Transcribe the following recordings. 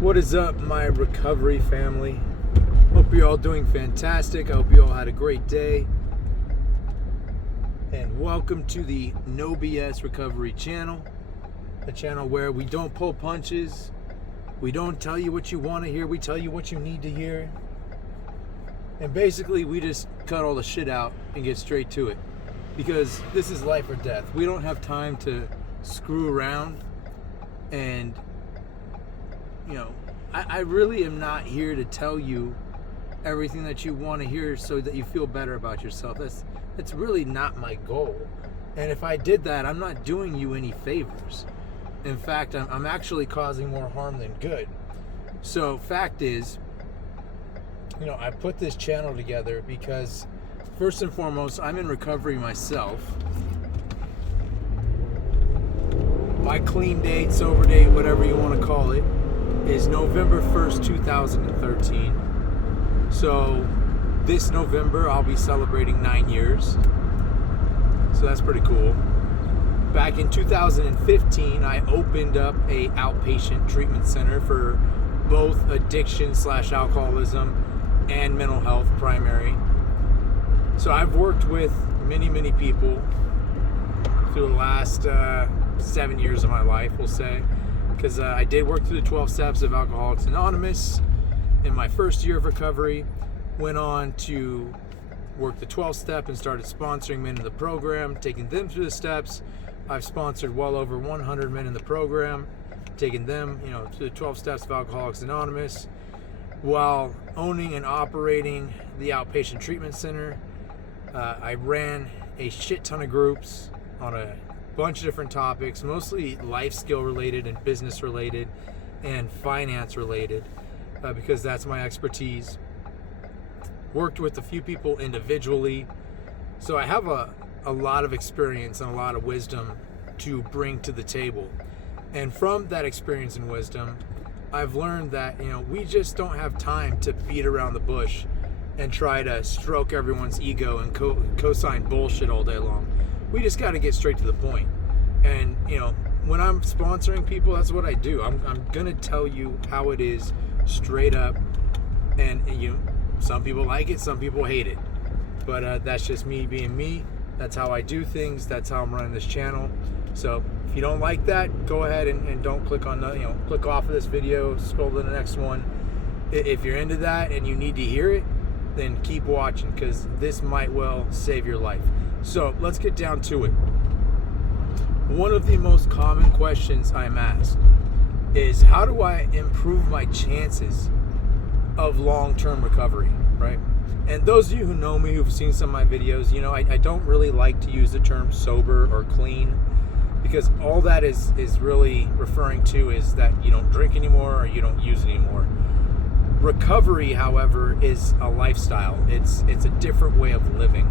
What is up, my recovery family? Hope you're all doing fantastic. I hope you all had a great day. And welcome to the No BS Recovery channel, a channel where we don't pull punches. We don't tell you what you want to hear. We tell you what you need to hear. And basically, we just cut all the shit out and get straight to it. Because this is life or death. We don't have time to screw around. And I really am not here to tell you everything that you want to hear so that you feel better about yourself. That's really not my goal. And if I did that, I'm not doing you any favors. In fact, I'm actually causing more harm than good. So, fact is, I put this channel together because, first and foremost, I'm in recovery myself. My clean date, sober date, whatever you want to call it, is November 1st, 2013. So this November, I'll be celebrating 9 years. So that's pretty cool. Back in 2015, I opened up a outpatient treatment center for both addiction/alcoholism and mental health primary. So I've worked with many people through the last 7 years of my life, we'll say, because I did work through the 12 steps of Alcoholics Anonymous in my first year of recovery. Went on to work the 12 step and started sponsoring men in the program, taking them through the steps. I've sponsored well over 100 men in the program, taking them through the 12 steps of Alcoholics Anonymous, while owning and operating the outpatient treatment center. I ran a shit ton of groups on a bunch of different topics, mostly life skill related and business related and finance related, because that's my expertise. Worked with a few people individually, so I have a lot of experience and a lot of wisdom to bring to the table. And from that experience and wisdom, I've learned that we just don't have time to beat around the bush and try to stroke everyone's ego and co-sign bullshit all day long. We just got to get straight to the point. And when I'm sponsoring people, that's what I do. I'm gonna tell you how it is, straight up. And some people like it, some people hate it. But that's just me being me. That's how I do things. That's how I'm running this channel. So if you don't like that, go ahead and don't click on the, click off of this video, scroll to the next one. If you're into that and you need to hear it, then keep watching, because this might well save your life. So let's get down to it. One of the most common questions I'm asked is, how do I improve my chances of long-term recovery, right? And those of you who know me, who've seen some of my videos, I don't really like to use the term sober or clean, because all that is really referring to is that you don't drink anymore or you don't use anymore. Recovery, however, is a lifestyle. It's a different way of living.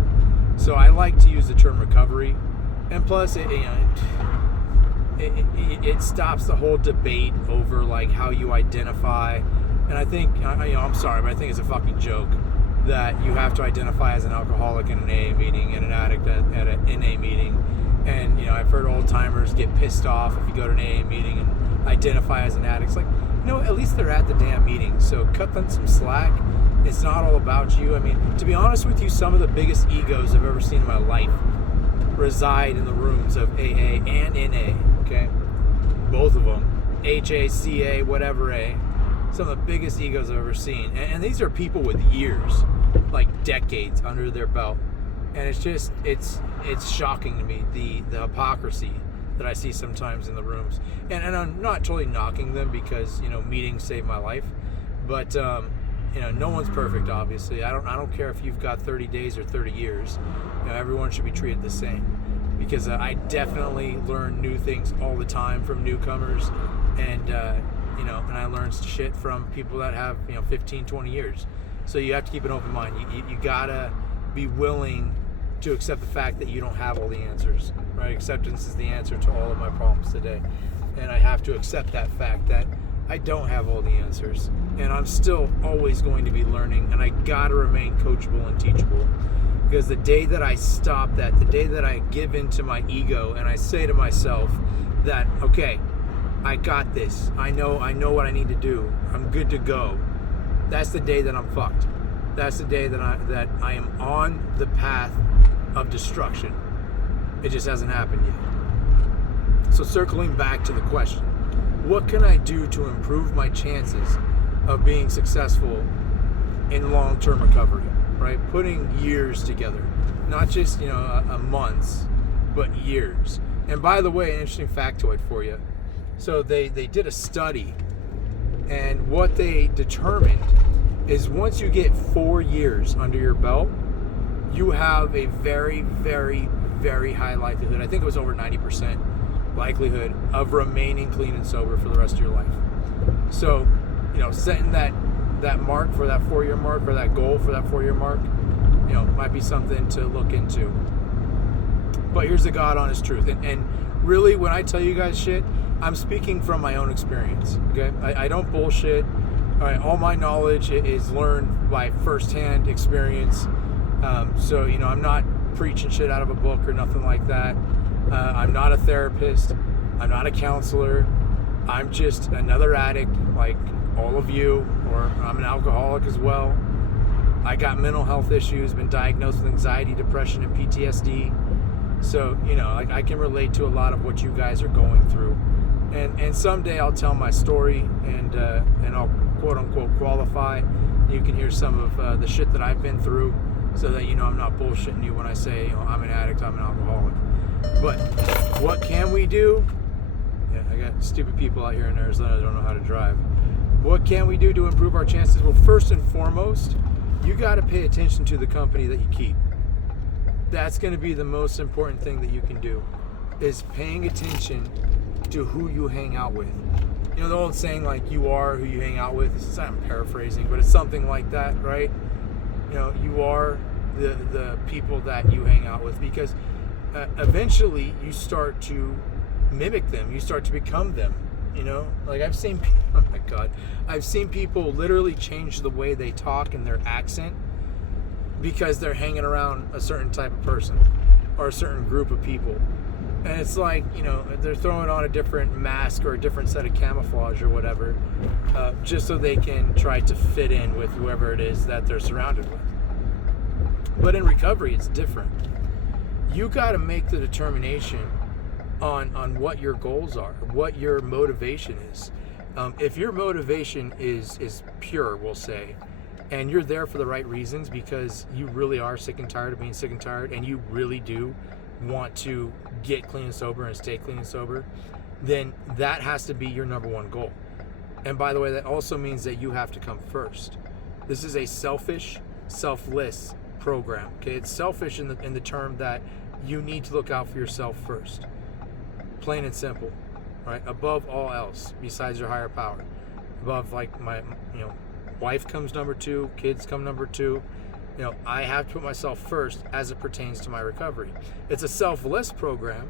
So I like to use the term recovery, and plus it stops the whole debate over like how you identify. And I think I'm sorry, but I think it's a fucking joke that you have to identify as an alcoholic in an AA meeting and an addict at an NA meeting. And I've heard old timers get pissed off if you go to an AA meeting and identify as an addict. It's like, at least they're at the damn meeting, so cut them some slack. It's not all about you. I mean, to be honest with you, some of the biggest egos I've ever seen in my life reside in the rooms of AA and NA, okay? Both of them, HA, CA, whatever A. Some of the biggest egos I've ever seen. And these are people with years, like decades under their belt. And it's shocking to me, the hypocrisy that I see sometimes in the rooms. And I'm not totally knocking them because, meetings saved my life. But, no one's perfect, obviously. I don't care if you've got 30 days or 30 years. Everyone should be treated the same. Because I definitely learn new things all the time from newcomers. And, and I learn shit from people that have, 15, 20 years. So you have to keep an open mind. You gotta be willing to accept the fact that you don't have all the answers, right? Acceptance is the answer to all of my problems today. And I have to accept that fact that I don't have all the answers. And I'm still always going to be learning, and I gotta remain coachable and teachable. Because the day that I stop that, the day that I give into my ego and I say to myself that, okay, I got this. I know what I need to do. I'm good to go. That's the day that I'm fucked. That's the day that I am on the path of destruction. It just hasn't happened yet. So circling back to the question, what can I do to improve my chances of being successful in long-term recovery, right? Putting years together, not just, a months, but years. And by the way, an interesting factoid for you. So they did a study, and what they determined is once you get 4 years under your belt, you have a very, very, very high likelihood, I think it was over 90% likelihood of remaining clean and sober for the rest of your life. So, setting that mark for that 4-year mark, or that goal for that 4-year mark, might be something to look into. But here's the God honest truth. And really, when I tell you guys shit, I'm speaking from my own experience, okay? I don't bullshit. All right, all my knowledge is learned by firsthand experience. So, I'm not preaching shit out of a book or nothing like that. I'm not a therapist. I'm not a counselor. I'm just another addict like all of you, or I'm an alcoholic as well. I got mental health issues, been diagnosed with anxiety, depression, and PTSD. So, I can relate to a lot of what you guys are going through. And someday I'll tell my story and I'll quote unquote qualify. You can hear some of the shit that I've been through, so that I'm not bullshitting you when I say I'm an addict, I'm an alcoholic. But what can we do? Yeah, I got stupid people out here in Arizona that don't know how to drive. What can we do to improve our chances? Well, first and foremost, you got to pay attention to the company that you keep. That's going to be the most important thing that you can do, is paying attention to who you hang out with. The old saying, like, you are who you hang out with. I'm paraphrasing, but it's something like that, right? You are the people that you hang out with, because eventually you start to mimic them. You start to become them. Like I've seen people literally change the way they talk and their accent because they're hanging around a certain type of person or a certain group of people. And it's like, they're throwing on a different mask or a different set of camouflage or whatever, just so they can try to fit in with whoever it is that they're surrounded with. But in recovery, it's different. You got to make the determination on what your goals are, what your motivation is. If your motivation is pure, we'll say, and you're there for the right reasons because you really are sick and tired of being sick and tired, and you really do want to get clean and sober and stay clean and sober, then that has to be your number one goal. And by the way, that also means that you have to come first. This is a selfish, selfless program. Okay, it's selfish in the term that you need to look out for yourself first. Plain and simple, right? Above all else, besides your higher power. Above, like, my, wife comes number 2, kids come number 2. I have to put myself first as it pertains to my recovery. It's a selfless program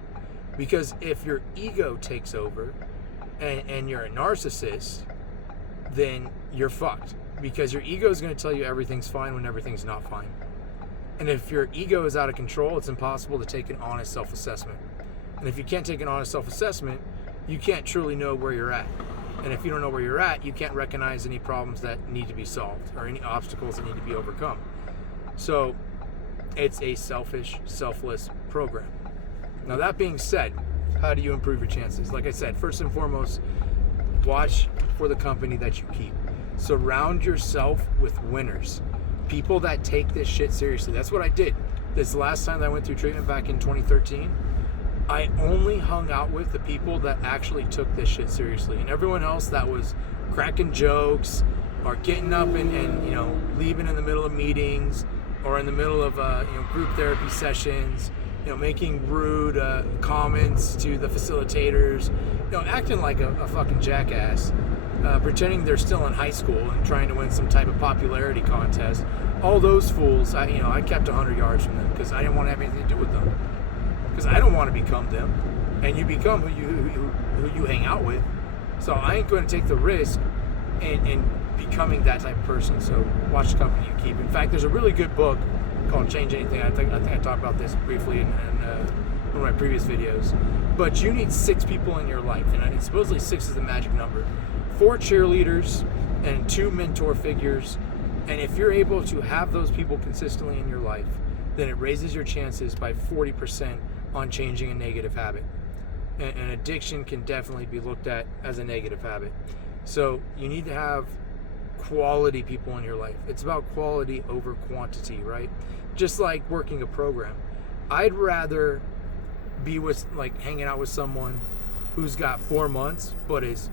because if your ego takes over and you're a narcissist, then you're fucked, because your ego is going to tell you everything's fine when everything's not fine. And if your ego is out of control, it's impossible to take an honest self-assessment. And if you can't take an honest self-assessment, you can't truly know where you're at. And if you don't know where you're at, you can't recognize any problems that need to be solved or any obstacles that need to be overcome. So it's a selfish, selfless program. Now, that being said, how do you improve your chances? Like I said, first and foremost, watch for the company that you keep. Surround yourself with winners, people that take this shit seriously. That's what I did. This last time that I went through treatment back in 2013, I only hung out with the people that actually took this shit seriously. And everyone else that was cracking jokes or getting up and leaving in the middle of meetings or in the middle of group therapy sessions, making rude comments to the facilitators, acting like a fucking jackass, pretending they're still in high school and trying to win some type of popularity contest. All those fools, I kept 100 yards from them because I didn't want to have anything to do with them. Because I don't want to become them, and you become who you hang out with. So I ain't going to take the risk in becoming that type of person. So watch the company you keep. In fact, there's a really good book called Change Anything. I think I talked about this briefly in one of my previous videos. But you need 6 people in your life, and supposedly 6 is the magic number. 4 cheerleaders and 2 mentor figures. And if you're able to have those people consistently in your life, then it raises your chances by 40% on changing a negative habit. And addiction can definitely be looked at as a negative habit. So you need to have quality people in your life. It's about quality over quantity, right? Just like working a program. I'd rather be with, like, hanging out with someone who's got 4 months but is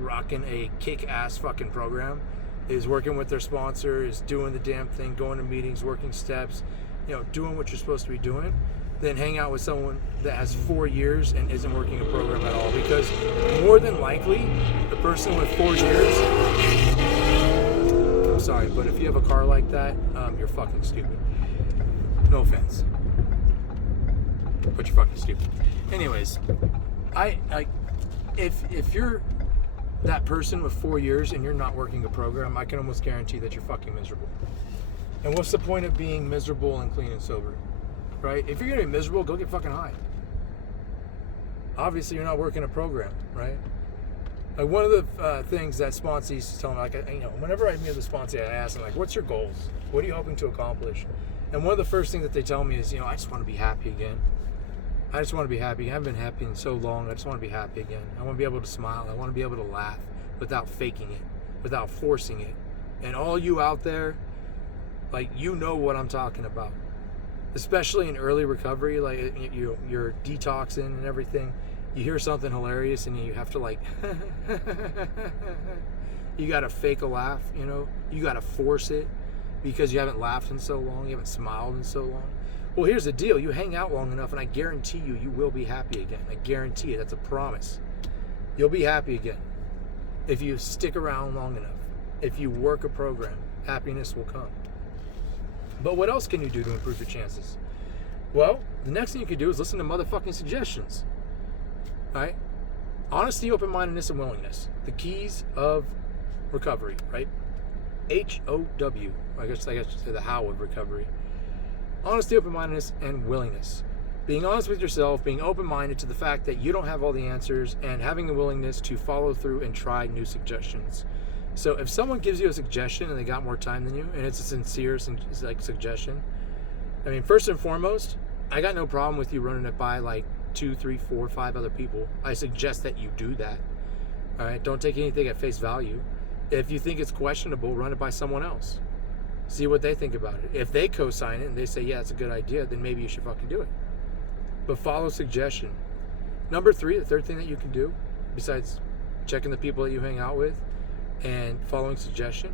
rocking a kick-ass fucking program, is working with their sponsor, is doing the damn thing, going to meetings, working steps, doing what you're supposed to be doing, than hang out with someone that has 4 years and isn't working a program at all. Because more than likely, the person with 4 years, I'm sorry, but if you have a car like that, you're fucking stupid. No offense, but you're fucking stupid. Anyways, if you're that person with 4 years and you're not working a program, I can almost guarantee that you're fucking miserable. And what's the point of being miserable and clean and sober, right? If you're gonna be miserable, go get fucking high. Obviously, you're not working a program, right? Like, one of the things that sponsors used to tell me, whenever I meet the sponsor, I ask them, like, what's your goals? What are you hoping to accomplish? And one of the first things that they tell me is, I just want to be happy again. I just want to be happy. I haven't been happy in so long. I just want to be happy again. I want to be able to smile. I want to be able to laugh without faking it, without forcing it. And all you out there, you know what I'm talking about. Especially in early recovery, you're detoxing and everything. You hear something hilarious and you have to you got to fake a laugh, You got to force it because you haven't laughed in so long. You haven't smiled in so long. Well, here's the deal. You hang out long enough and I guarantee you will be happy again. I guarantee it. That's a promise. You'll be happy again. If you stick around long enough, if you work a program, happiness will come. But what else can you do to improve your chances? Well, the next thing you can do is listen to motherfucking suggestions. Right? Honesty, open-mindedness, and willingness. The keys of recovery, right? HOW. I guess the how of recovery. Honesty, open-mindedness, and willingness. Being honest with yourself, being open-minded to the fact that you don't have all the answers, and having the willingness to follow through and try new suggestions. So if someone gives you a suggestion and they got more time than you, and it's a sincere suggestion, first and foremost, I got no problem with you running it by 2, 3, 4, 5 other people. I suggest that you do that. All right, don't take anything at face value. If you think it's questionable, run it by someone else. See what they think about it. If they co-sign it and they say, yeah, it's a good idea, then maybe you should fucking do it. But follow suggestion. Number 3, the third thing that you can do, besides checking the people that you hang out with and following suggestion,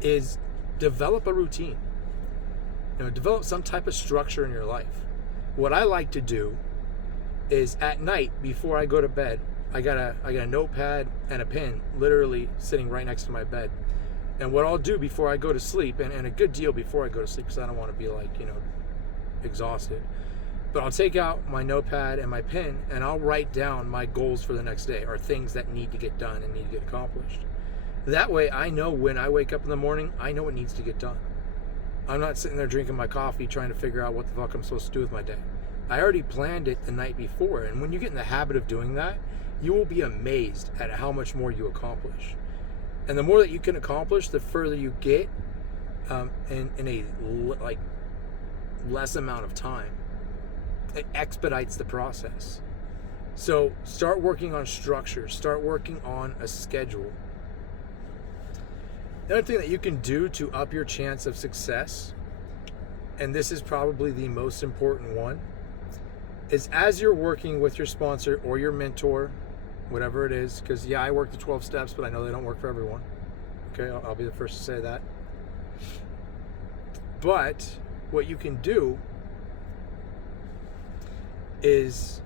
is develop a routine. Develop some type of structure in your life. What I like to do is at night before I go to bed, I got a notepad and a pen literally sitting right next to my bed. And what I'll do before I go to sleep, and a good deal before I go to sleep, because I don't want to be exhausted, but I'll take out my notepad and my pen and I'll write down my goals for the next day, or things that need to get done and need to get accomplished. That way I know when I wake up in the morning, I know what needs to get done. I'm not sitting there drinking my coffee trying to figure out what the fuck I'm supposed to do with my day. I already planned it the night before, and when you get in the habit of doing that, you will be amazed at how much more you accomplish. And the more that you can accomplish, the further you get in a less amount of time. It expedites the process. So start working on structure. Start working on a schedule. The other thing that you can do to up your chance of success, and this is probably the most important one, is as you're working with your sponsor or your mentor, whatever it is, because I work the 12 steps, but I know they don't work for everyone. Okay, I'll be the first to say that. But what you can do is